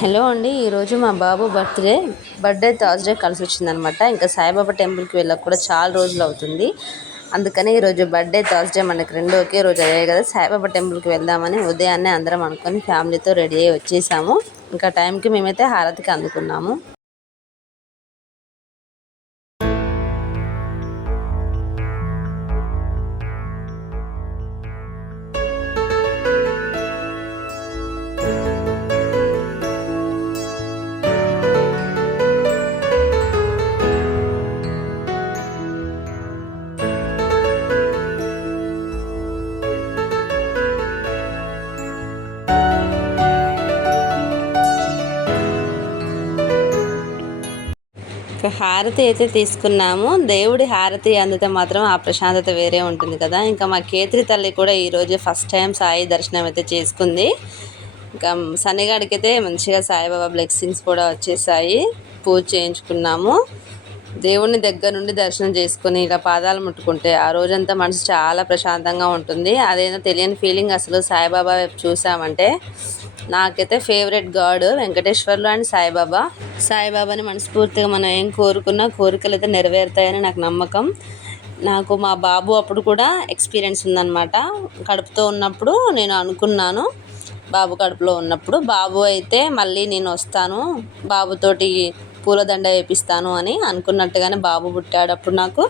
Hello అండి, ఈరోజు మా బాబు బర్త్డే థర్స్డే కలిసి వచ్చిందనమాట. ఇంకా సాయిబాబా టెంపుల్కి వెళ్ళక కూడా చాలా రోజులు అవుతుంది. అందుకని ఈరోజు బర్త్డే థర్స్డే మనకి రెండు ఒకే రోజు అయ్యాయి కదా, సాయిబాబా టెంపుల్కి వెళ్దామని ఉదయాన్నే అందరం అనుకొని ఫ్యామిలీతో రెడీ అయ్యి వచ్చేసాము. ఇంకా టైంకి మేమైతే హారతికి అందుకున్నాము. హారతి అయితే తీసుకున్నాము. దేవుడి హారతి అందితే మాత్రం ఆ ప్రశాంతత వేరే ఉంటుంది కదా. ఇంకా మా కేత్రి తల్లి కూడా ఈరోజు ఫస్ట్ టైం సాయి దర్శనం అయితే చేసుకుంది. ఇంకా సన్నిగాడికి అయితే మంచిగా సాయిబాబా బ్లెస్సింగ్స్ కూడా వచ్చేసాయి. పూజ చేయించుకున్నాము. దేవుడిని దగ్గర నుండి దర్శనం చేసుకుని ఇలా పాదాలు ముట్టుకుంటే ఆ రోజంతా మనసు చాలా ప్రశాంతంగా ఉంటుంది. అదేదో తెలియని ఫీలింగ్. అసలు సాయిబాబా వైపు చూసామంటే నాకైతే ఫేవరెట్ గాడ్ వెంకటేశ్వర్లు అండ్ సాయిబాబాని మనస్ఫూర్తిగా మనం ఏం కోరుకున్నా కోరికలు అయితే నెరవేరుతాయని నాకు నమ్మకం. నాకు మా బాబు అప్పుడు కూడా ఎక్స్పీరియన్స్ ఉందన్నమాట. కడుపుతో ఉన్నప్పుడు నేను అనుకున్నాను, బాబు కడుపులో ఉన్నప్పుడు బాబు అయితే మళ్ళీ నేను వస్తాను, బాబుతోటి పూలదండ వేపిస్తాను అని అనుకున్నట్టుగానే బాబు పుట్టాడు. అప్పుడు నాకు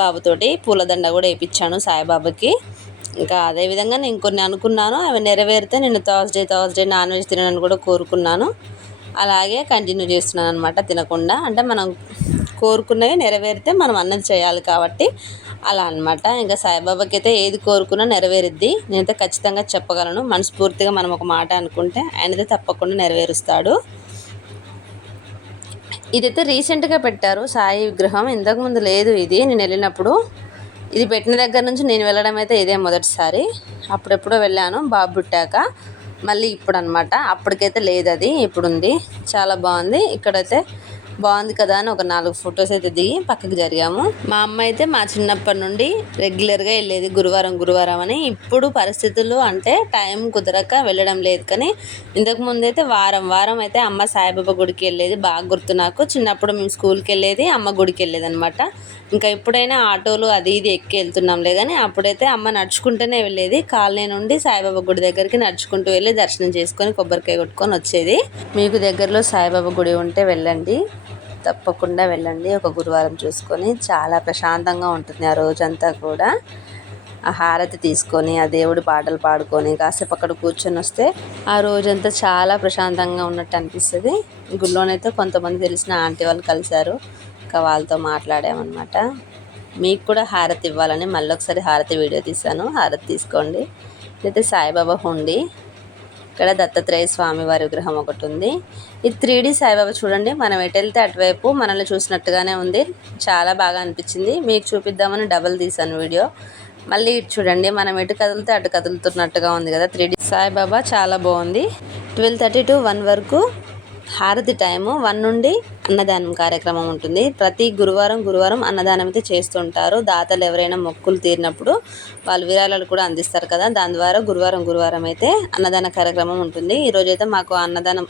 బాబుతోటి పూలదండ కూడా వేయించాను సాయిబాబాకి. ఇంకా అదేవిధంగా నేను కొన్ని అనుకున్నాను, అవి నెరవేరితే నేను థర్స్డే నాన్ వెజ్ తినని కూడా కోరుకున్నాను. అలాగే కంటిన్యూ చేస్తున్నాను అనమాట, తినకుండా. అంటే మనం కోరుకున్నవి నెరవేరితే మనం అన్నది చేయాలి కాబట్టి అలా అనమాట. ఇంకా సాయిబాబాకి అయితే ఏది కోరుకున్నా నెరవేరుద్ది. నేనైతే ఖచ్చితంగా చెప్పగలను. మనస్ఫూర్తిగా మనం ఒక మాట అనుకుంటే ఆయనైతే తప్పకుండా నెరవేరుస్తాడు. ఇదైతే రీసెంట్గా పెట్టారు సాయి విగ్రహం, ఇంతకుముందు లేదు ఇది. నేను వెళ్ళినప్పుడు ఇది పెట్టిన దగ్గర నుంచి నేను వెళ్ళడం అయితే ఇదే మొదటిసారి. అప్పుడెప్పుడో వెళ్ళాను బాబు పుట్టాక, మళ్ళీ ఇప్పుడు అనమాట. అప్పటికైతే లేదు, అది ఇప్పుడు ఉంది. చాలా బాగుంది. ఇక్కడైతే బాగుంది కదా అని ఒక 4 ఫొటోస్ అయితే దిగి పక్కకి జరిగాము. మా అమ్మ అయితే మా చిన్నప్పటి నుండి రెగ్యులర్గా వెళ్ళేది గురువారం అని. ఇప్పుడు పరిస్థితులు అంటే టైం కుదరక వెళ్ళడం లేదు, కానీ ఇంతకుముందు అయితే వారం అయితే అమ్మ సాయిబాబా గుడికి వెళ్ళేది. బాగా గుర్తు నాకు. చిన్నప్పుడు మేము స్కూల్కి వెళ్ళేది, అమ్మ గుడికి వెళ్ళేది అనమాట. ఇంకా ఎప్పుడైనా ఆటోలు అది ఇది ఎక్కి వెళ్తున్నాంలే, కానీ అప్పుడైతే అమ్మ నడుచుకుంటూనే వెళ్ళేది. కాలనీ నుండి సాయిబాబా గుడి దగ్గరికి నడుచుకుంటూ వెళ్ళి దర్శనం చేసుకొని కొబ్బరికాయ కొట్టుకొని వచ్చేది. మీకు దగ్గరలో సాయిబాబా గుడి ఉంటే వెళ్ళండి, తప్పకుండా వెళ్ళండి. ఒక గురువారం చూసుకొని చాలా ప్రశాంతంగా ఉంటుంది ఆ రోజంతా కూడా. ఆ హారతి తీసుకొని ఆ దేవుడి పాటలు పాడుకొని కాసేపు అక్కడ కూర్చొని వస్తే ఆ రోజంతా చాలా ప్రశాంతంగా ఉన్నట్టు అనిపిస్తుంది. గుళ్ళోనైతే కొంతమంది తెలిసిన ఆంటీ వాళ్ళు కలిశారు, ఇంకా వాళ్ళతో మాట్లాడామన్నమాట. మీకు కూడా హారతి ఇవ్వాలని మళ్ళీ ఒకసారి హారతి వీడియో తీశాను, హారతి తీసుకోండి. ఇదైతే సాయిబాబా హుండీ. ఇక్కడ దత్తాత్రేయ స్వామి వారి విగ్రహం ఒకటి ఉంది. ఇది 3D సాయిబాబా. చూడండి, మనం ఎటు వెళ్తే అటువైపు మనల్ని చూసినట్టుగానే ఉంది. చాలా బాగా అనిపించింది. మీకు చూపిద్దామని డబల్ తీశాను వీడియో. మళ్ళీ ఇటు చూడండి, మనం ఎటు కదిలితే అటు కదులుతున్నట్టుగా ఉంది కదా 3D సాయిబాబా. చాలా బాగుంది. 12:30 to 1 వరకు హారతి టైము. 1 నుండి అన్నదానం కార్యక్రమం ఉంటుంది. ప్రతి గురువారం అన్నదానం అయితే చేస్తుంటారు. దాతలు ఎవరైనా మొక్కులు తీరినప్పుడు వాళ్ళు విరాళాలు కూడా అందిస్తారు కదా, దాని ద్వారా గురువారం అయితే అన్నదాన కార్యక్రమం ఉంటుంది. ఈరోజైతే మాకు అన్నదానం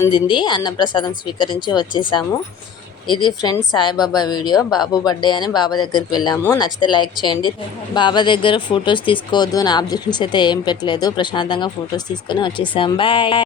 అందింది, అన్నప్రసాదం స్వీకరించి వచ్చేసాము. ఇది ఫ్రెండ్స్ సాయిబాబా వీడియో. బాబు బర్త్డే అని బాబా దగ్గరికి వెళ్ళాము. నచ్చితే లైక్ చేయండి. బాబా దగ్గర ఫొటోస్ తీసుకోవద్దు అని ఆబ్జెక్షన్స్ అయితే ఏం పెట్టలేదు. ప్రశాంతంగా ఫొటోస్ తీసుకొని వచ్చేసాం. బాయ్.